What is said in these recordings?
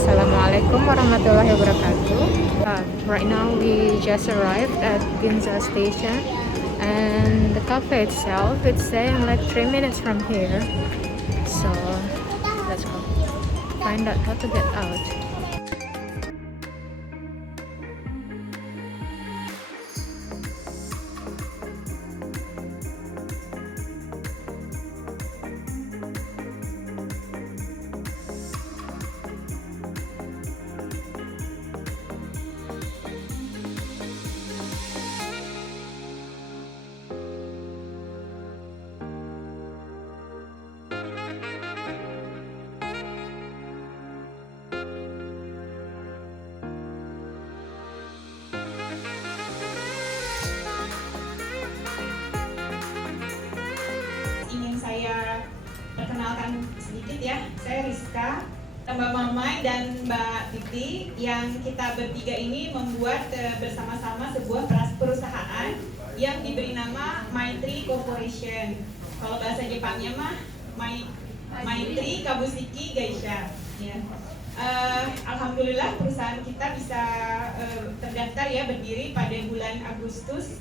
Assalamualaikum warahmatullahi wabarakatuh. Right now we just arrived at Ginza station, and the cafe itself, it's saying like 3 minutes from here. So let's go find out how to get out. Ingin saya perkenalkan sedikit ya, saya Rizka, Mbak Mamai dan Mbak Titi, yang kita bertiga ini membuat bersama-sama sebuah perusahaan yang diberi nama Maitri Corporation. Kalau bahasa Jepangnya mah Maitri Kabushiki Gaisha. Ya. Alhamdulillah perusahaan kita bisa terdaftar ya, berdiri pada bulan Agustus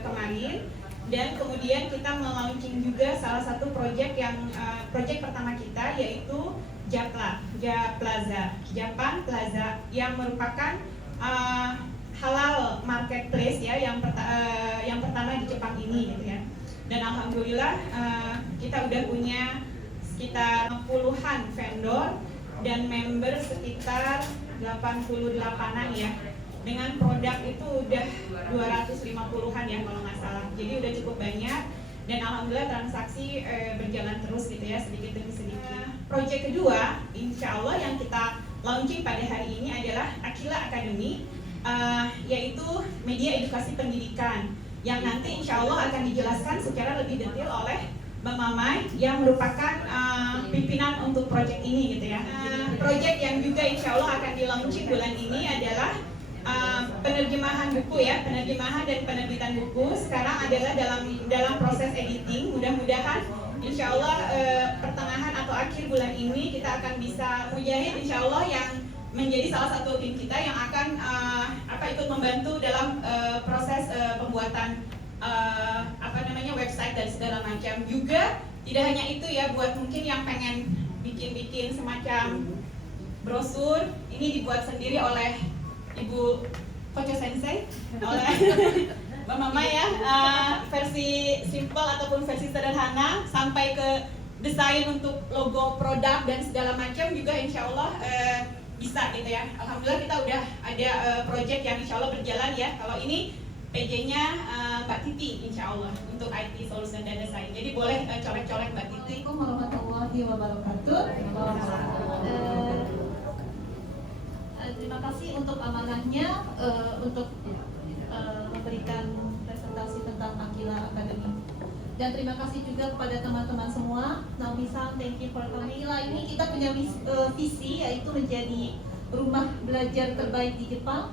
kemarin. Dan kemudian kita melaunching juga salah satu proyek yang proyek pertama kita, yaitu Japlaza, Japan Plaza, yang merupakan halal marketplace ya, yang pertama di Jepang ini gitu ya. Dan alhamdulillah kita udah punya sekitar puluhan vendor dan member sekitar 88-an ya. Dengan produk itu udah 250-an ya kalau nggak salah. Jadi udah cukup banyak, dan alhamdulillah transaksi berjalan terus gitu ya, sedikit demi sedikit. Proyek kedua, insya Allah yang kita launching pada hari ini adalah Akila Academy, yaitu media edukasi pendidikan yang nanti insya Allah akan dijelaskan secara lebih detail oleh Mbak Mamai yang merupakan pimpinan untuk proyek ini gitu ya. Proyek yang juga insya Allah akan di-launching bulan ini adalah penerjemahan buku ya, penerjemahan dan penerbitan buku. Sekarang adalah dalam proses editing. Mudah-mudahan insya Allah pertengahan atau akhir bulan ini kita akan bisa Mujahid insya Allah yang menjadi salah satu tim kita yang akan ikut membantu dalam proses pembuatan website dan segala macam. Juga tidak hanya itu ya, buat mungkin yang pengen bikin semacam brosur, ini dibuat sendiri oleh Ibu Koco Sensei, oleh Mbak Mama ya, versi simple ataupun versi sederhana sampai ke desain untuk logo produk dan segala macam juga insya Allah bisa gitu ya. Alhamdulillah kita udah ada project yang insya Allah berjalan ya. Kalau ini PJ-nya Mbak Titi insya Allah untuk IT Solution dan Design. Jadi boleh colek-colek Mbak Titi. Assalamualaikum warahmatullahi wabarakatuh. Terima kasih untuk amanahnya untuk memberikan presentasi tentang Akila Academy. Dan terima kasih juga kepada teman-teman semua. Naomi-san, thank you for coming. Akila ini kita punya visi, yaitu menjadi rumah belajar terbaik di Jepang.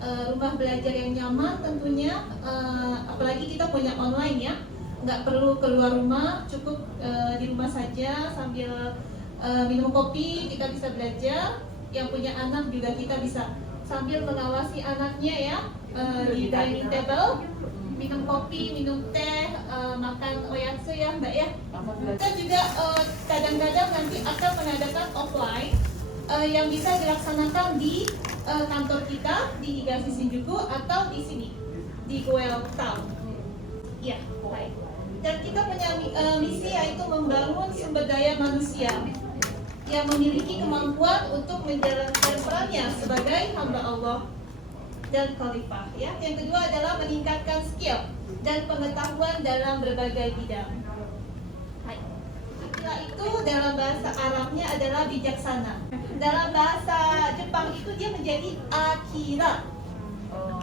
Rumah belajar yang nyaman tentunya, apalagi kita punya online ya, nggak perlu keluar rumah, cukup di rumah saja sambil minum kopi kita bisa belajar. Yang punya anak juga kita bisa sambil mengawasi anaknya ya, di dining table, minum kopi, minum teh, makan oyatsu ya Mbak ya. Kita juga kadang-kadang nanti akan mengadakan offline yang bisa dilaksanakan di kantor kita di Higashi Shinjuku atau di sini di Goel Town. Ya, baik. Dan kita punya misi, yaitu membangun sumber daya manusia yang memiliki kemampuan untuk menjalankan perannya sebagai hamba Allah dan khalifah. Ya, yang kedua adalah meningkatkan skill dan pengetahuan dalam berbagai bidang. Akila itu dalam bahasa Arabnya adalah bijaksana. Dalam bahasa Jepang itu dia menjadi Akira.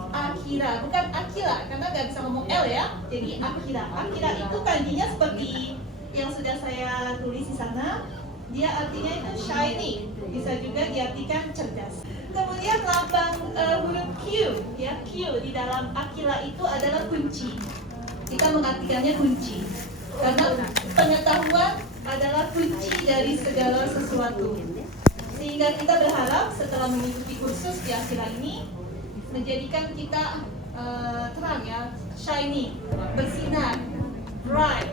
Akira, bukan Akila, karena nggak bisa ngomong L ya. Jadi Akira. Akira itu kanjinya seperti yang sudah saya tulis di sana. Dia artinya itu shiny, bisa juga diartikan cerdas. Kemudian lambang huruf Q, ya Q di dalam Akila itu adalah kunci. Kita mengartikannya kunci, karena pengetahuan adalah kunci dari segala sesuatu. Sehingga kita berharap setelah mengikuti kursus di Akila ini menjadikan kita terang ya, shiny, bersinar, bright.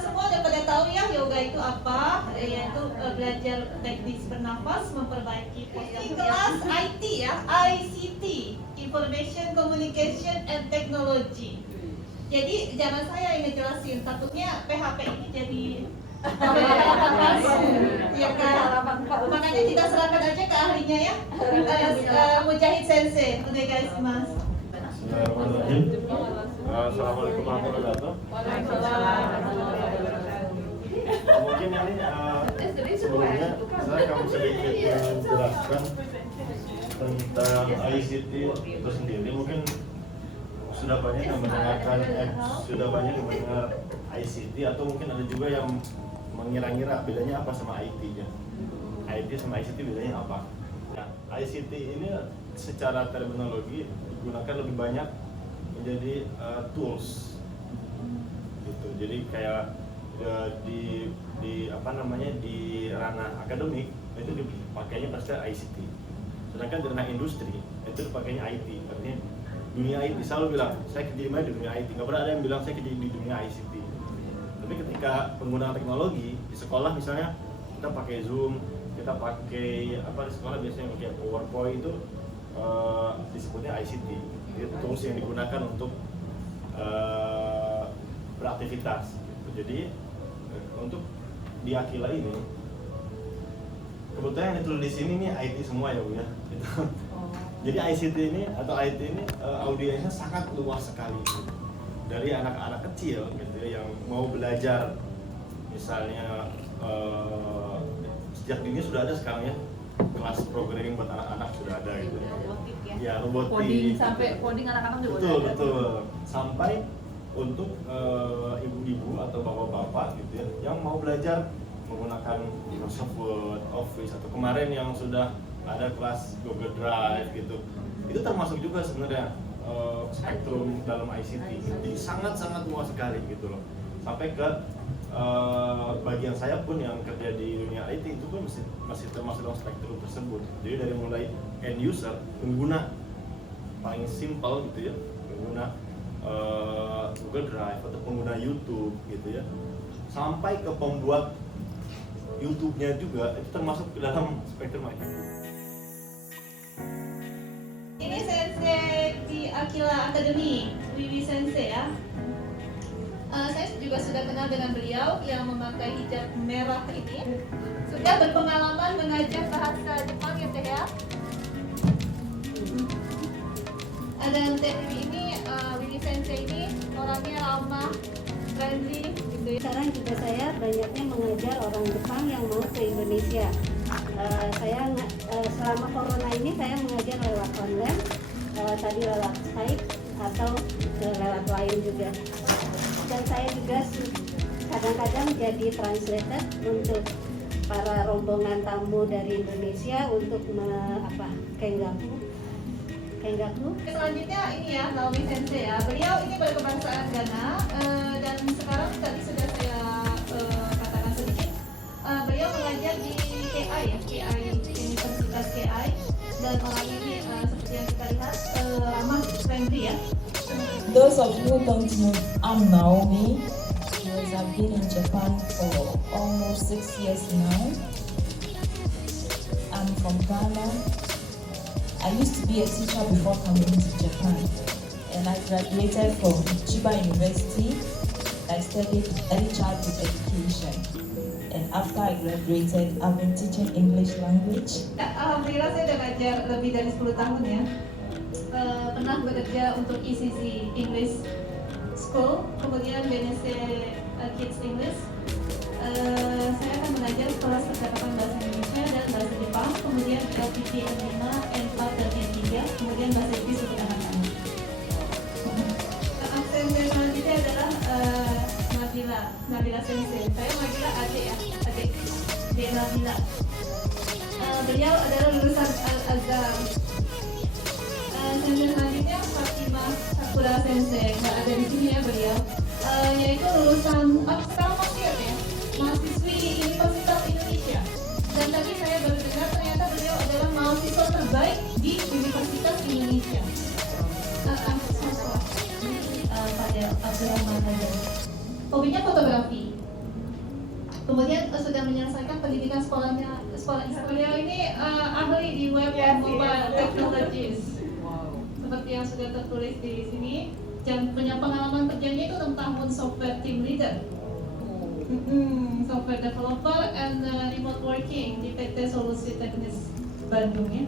Semua udah pada tahu ya yoga itu apa, yaitu belajar teknik bernafas, memperbaiki postur. Ini kelas IT ya, ICT, Information Communication and Technology. Jadi jangan saya yang ngejelasin, takutnya PHP ini jadi ya kan? Makanya kita serahkan aja ke ahlinya ya, Mujahid Sensei. Oke guys, Mas. Assalamualaikum warahmatullahi wabarakatuh. Mungkin ini sebelumnya saya akan sedikit menjelaskan tentang ICT itu sendiri. Mungkin sudah banyak yang mendengar ICT, atau mungkin ada juga yang mengira-ngira bedanya apa sama IT-nya. IT sama ICT bedanya apa? Nah, ICT ini secara terminologi digunakan lebih banyak menjadi tools gitu. Jadi kayak di apa namanya, di ranah akademik itu dipakainya pasti ICT, sedangkan di ranah industri itu dipakainya IT. Artinya dunia IT selalu bilang saya kerja di dunia IT, nggak pernah ada yang bilang saya kerja di dunia ICT. Tapi ketika penggunaan teknologi di sekolah, misalnya kita pakai Zoom, kita pakai apa di sekolah biasanya pakai PowerPoint, itu disebutnya ICT. Itu tools yang digunakan untuk beraktivitas. Jadi untuk di Akila ini kebetulan yang ditulis di sini nih IT semua ya Bu ya. Jadi ICT ini atau IT ini audiensnya sangat luas sekali. Dari anak-anak kecil gitu ya, yang mau belajar misalnya sejak dini sudah ada sekarang ya, kelas programming buat anak-anak sudah ada gitu. Ya, robotik. Coding, sampai coding anak-anak juga betul, ada. betul. Sampai untuk ibu-ibu atau bapak-bapak gitu ya, yang mau belajar menggunakan Microsoft Word, Office, atau kemarin yang sudah ada kelas Google Drive gitu. Itu termasuk juga sebenarnya spektrum dalam ICT. Jadi sangat-sangat luas sekali gitu loh. Sampai ke bagian saya pun yang kerja di dunia IT itu pun masih termasuk dalam spektrum tersebut. Jadi dari mulai end user, pengguna paling simpel gitu ya, pengguna Google Drive atau pengguna YouTube gitu ya, sampai ke pembuat YouTube-nya juga, itu termasuk ke dalam spektrum IT. Ini sensei di Akila Academy, Wiwi Sensei ya. Saya juga sudah kenal dengan beliau yang memakai hijab merah ini. Sudah berpengalaman mengajar bahasa Jepang ya Teh ya. Dan Teh ini, Wiwi Sensei ini orangnya ramah, friendly gitu ya. Sekarang juga saya banyaknya mengajar orang Jepang yang mau ke Indonesia. Selama corona ini saya mengajar lewat online, tadi lewat Skype atau lewat lain juga. Dan saya juga kadang-kadang jadi translator untuk para rombongan tamu dari Indonesia untuk Kengaku. Selanjutnya ini ya, Naomi Sensei ya. Beliau ini berkebangsaan Ghana, dan sekarang tadi sudah saya katakan sedikit. Beliau mengajar di KI ya, KI Universitas KI, dan orang ini seperti yang kita lihat ramah, friendly ya. Those of you who don't know, I'm Naomi. Yes, I've been in Japan for almost 6 years now. I'm from Ghana. I used to be a teacher before coming to Japan, and I graduated from Chiba University. I studied early childhood education, and after I graduated, I've been teaching English language. Alhamdulillah saya udah ngajar lebih dari 10 tahun ya. Pernah bekerja untuk ECC English School, kemudian BNC Kids English. Saya akan mengajar kelas percakapan bahasa Indonesia dan bahasa Jepang, kemudian LPT N5, N4 dan N3, kemudian bahasa Inggris untuk anak-anak. Absen selanjutnya adalah Nabila Sensei. Saya manggilnya adik ya, adik Nabila. beliau adalah lulusan Al-Azhar. Sensei selanjutnya Fatimah Sakura Sensei, nggak ada di sini ya beliau, yaitu lulusan sekarang masih ya, mahasiswi Universitas Indonesia. Dan tadi saya baru dengar ternyata beliau adalah mahasiswa terbaik di Universitas Indonesia. Pada Abdurrahman Hajar. Hobinya fotografi. Kemudian sudah menyelesaikan pendidikan sekolah istri. Beliau ini ahli di web and mobile technologies. Seperti yang sudah tertulis di sini, dan punya pengalaman kerjanya itu 6 tahun software team leader, software developer and remote working di PT Solusi Teknis Bandung ya.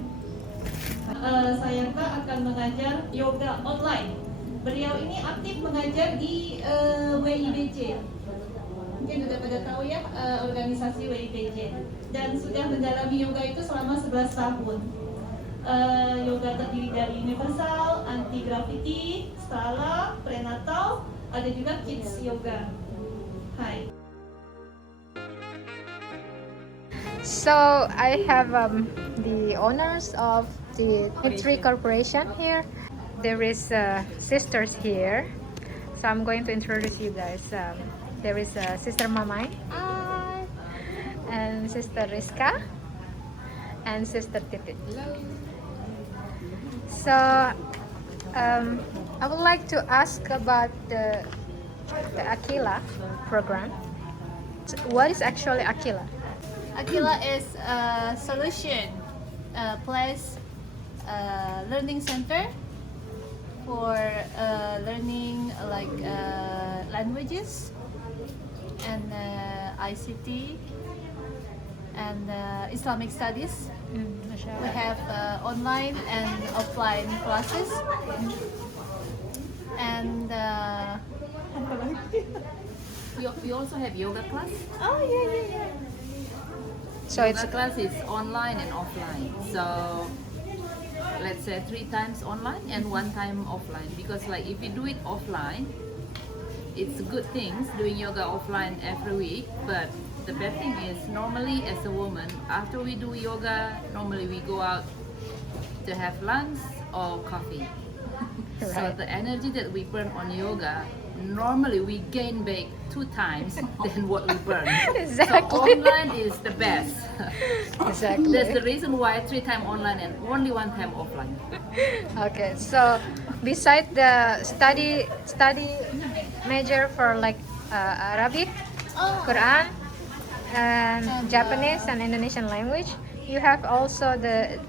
Saya akan mengajar yoga online. Beliau ini aktif mengajar di WIBJ. Mungkin sudah pada tahu ya, organisasi WIBJ, dan sudah mendalami yoga itu selama 11 tahun. Yoga terdiri dari universal, anti gravity, scala, prenatal, ada juga kids yoga. Hai. So I have the owners of the Mitri Corporation here. There is sisters here, so I'm going to introduce you guys. There is Sister Mamay, and Sister Rizka, and Sister Titi. So I would like to ask about the Aquila program. What is actually Aquila? Aquila is a solution place learning center for learning like languages and ICT and Islamic studies. We have online and offline classes, and We also have yoga class. oh yeah. So it's Yoga class is online and offline. So let's say 3 times online and 1 time offline. Because like if you do it offline, it's good things doing yoga offline every week. But the bad thing is normally as a woman, after we do yoga, normally we go out to have lunch or coffee. So Right. the energy that we burn on yoga, normally we gain back 2 times than what we burn. Exactly. So online is the best. Exactly. That's the reason why 3 times online and only 1 time offline. Okay, so beside the study major for like Arabic, Quran, and Japanese and Indonesian language, you have also the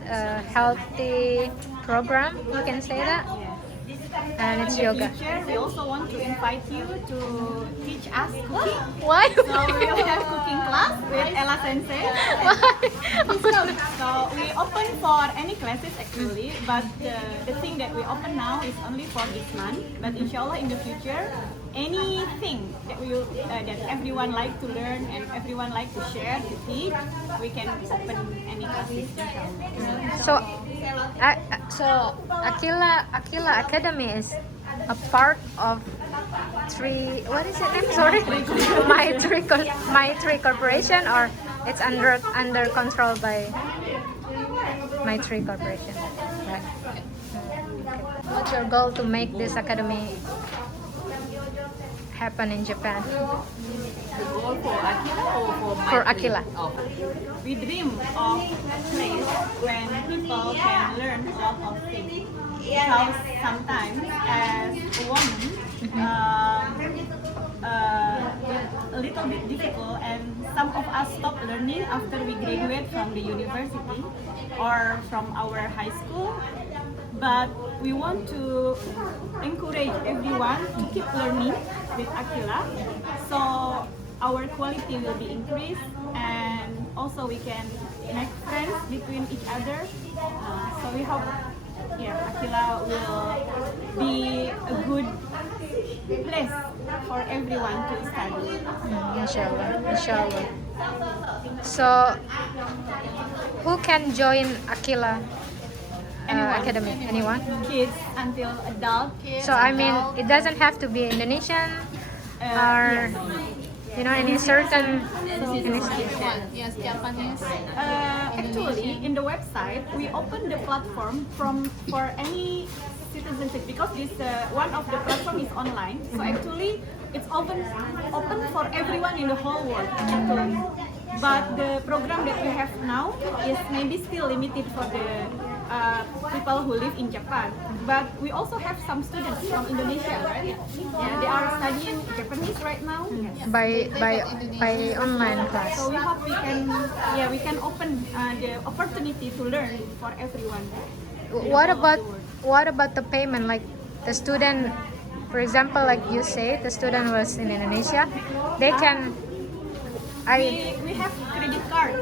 healthy program. You can say that, and it's In yoga. the future, we also want to invite you to teach us cooking. Why? So we will have cooking class with Ella Sensei. So we open for any classes actually, but the thing that we open now is only for this month. But inshallah in the future, anything that that everyone like to learn and everyone like to share to teach, we can open any classes inshallah. So Aquila Academy is a part of what is it name? Sorry, My Tree Corporation, or it's under control by My Tree Corporation, right? What's your goal to make this academy happen in Japan? The goal for Aquila or for my For trip? Aquila. Oh. We dream of a place when people can learn a lot of things. Because sometimes as a woman, a little bit difficult, and some of us stop learning after we graduate from the university or from our high school. But we want to encourage everyone to keep learning with Aquila, so our quality will be increased, and also we can make friends between each other. So we hope Aquila will be a good place for everyone to study. Inshallah. So, who can join Aquila Academy? Anyone? Kids until adult. So I mean, it doesn't have to be Indonesian, or Yes. You know, any certain Yes, Japanese. Actually, in the website, we open the platform for any citizenship because this one of the platform is online. So actually, it's open for everyone in the whole world. Actually. But the program that we have now is maybe still limited for the people who live in Japan. But we also have some students from Indonesia, right? Yeah, they are studying Japanese right now. by online class. So we hope we can open the opportunity to learn for everyone. What about the payment? Like the student, for example, like you say, the student was in Indonesia, they can. We have credit card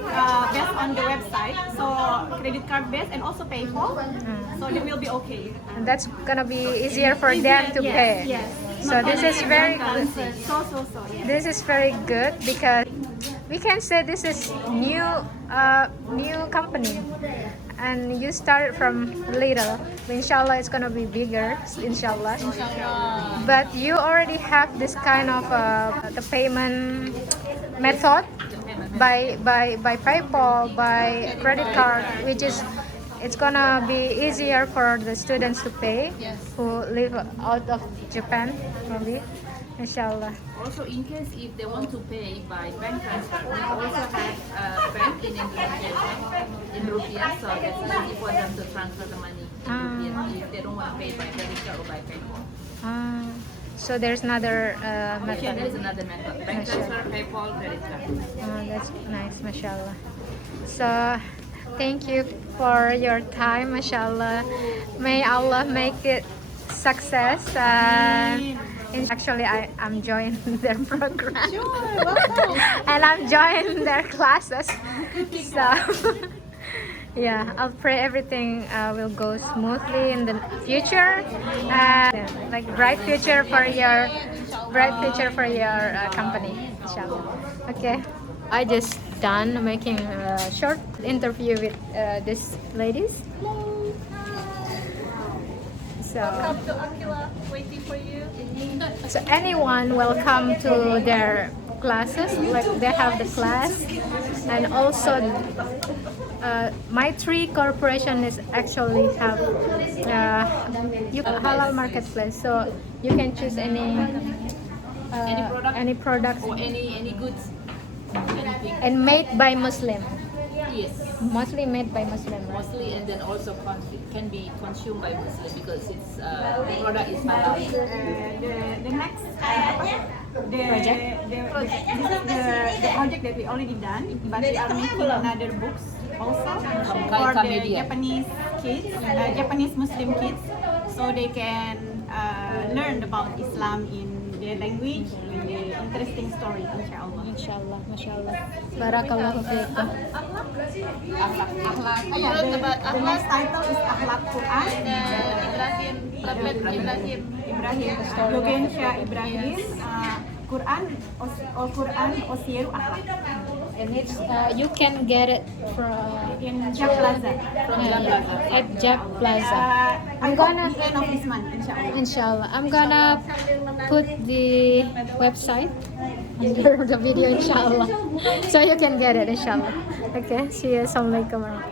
based on the website, so credit card based and also PayPal, so they will be okay. And that's gonna be easier for them to pay. Yes. So this is very good. So. Yeah. This is very good because we can say this is new company, and you start from little. Inshallah, it's gonna be bigger. Inshallah. But you already have this kind of the payment method by PayPal, by credit card, which is it's gonna be easier for the students to pay who live out of Japan, maybe. Inshallah. Also, in case if they want to pay by bank transfer, we also have a bank in Indonesia in rupiah, so that's easy for them to transfer the money in rupiah if they don't want to pay by credit card or by PayPal. So there's another Yeah, method. there is another method: bank transfer, PayPal, credit card. That's nice, mashallah. So thank you for your time, mashallah. May Allah make it success. Actually, I'm joining their program. Sure, welcome. And I'm joining their classes. So yeah, I'll pray everything will go smoothly in the future. Like bright future for your company, inshallah. Okay, I just done making a short interview with these ladies. So waiting for you. So anyone welcome to their classes, like they have the class, and also my tree corporation is actually have halal marketplace, so you can choose any product Or any goods, anything. and made by Muslim, Yes, mostly made by Muslim, right? mostly, and then also can be consumed by Muslim because its product is halal. The next project. The project that we already done, but we are making another books also for Kaika the Media. Japanese kids, Japanese Muslim kids, so they can learn about Islam in their language, in the interesting story, inshallah. Inshallah, mashallah. Barakallahu fiikum. The next title is Akhlak Quran. Ibrahim, Yogensha Ibrahim, Quran Osieru Akhlak. And it's you can get it from In Jab Plaza. at Jab Plaza. I'm gonna- the end of this month, inshallah. Inshallah, I'm gonna put the website under the video, inshallah, so you can get it, inshallah. Okay, see you. Assalamualaikum warahmatullahi wabarakatuh.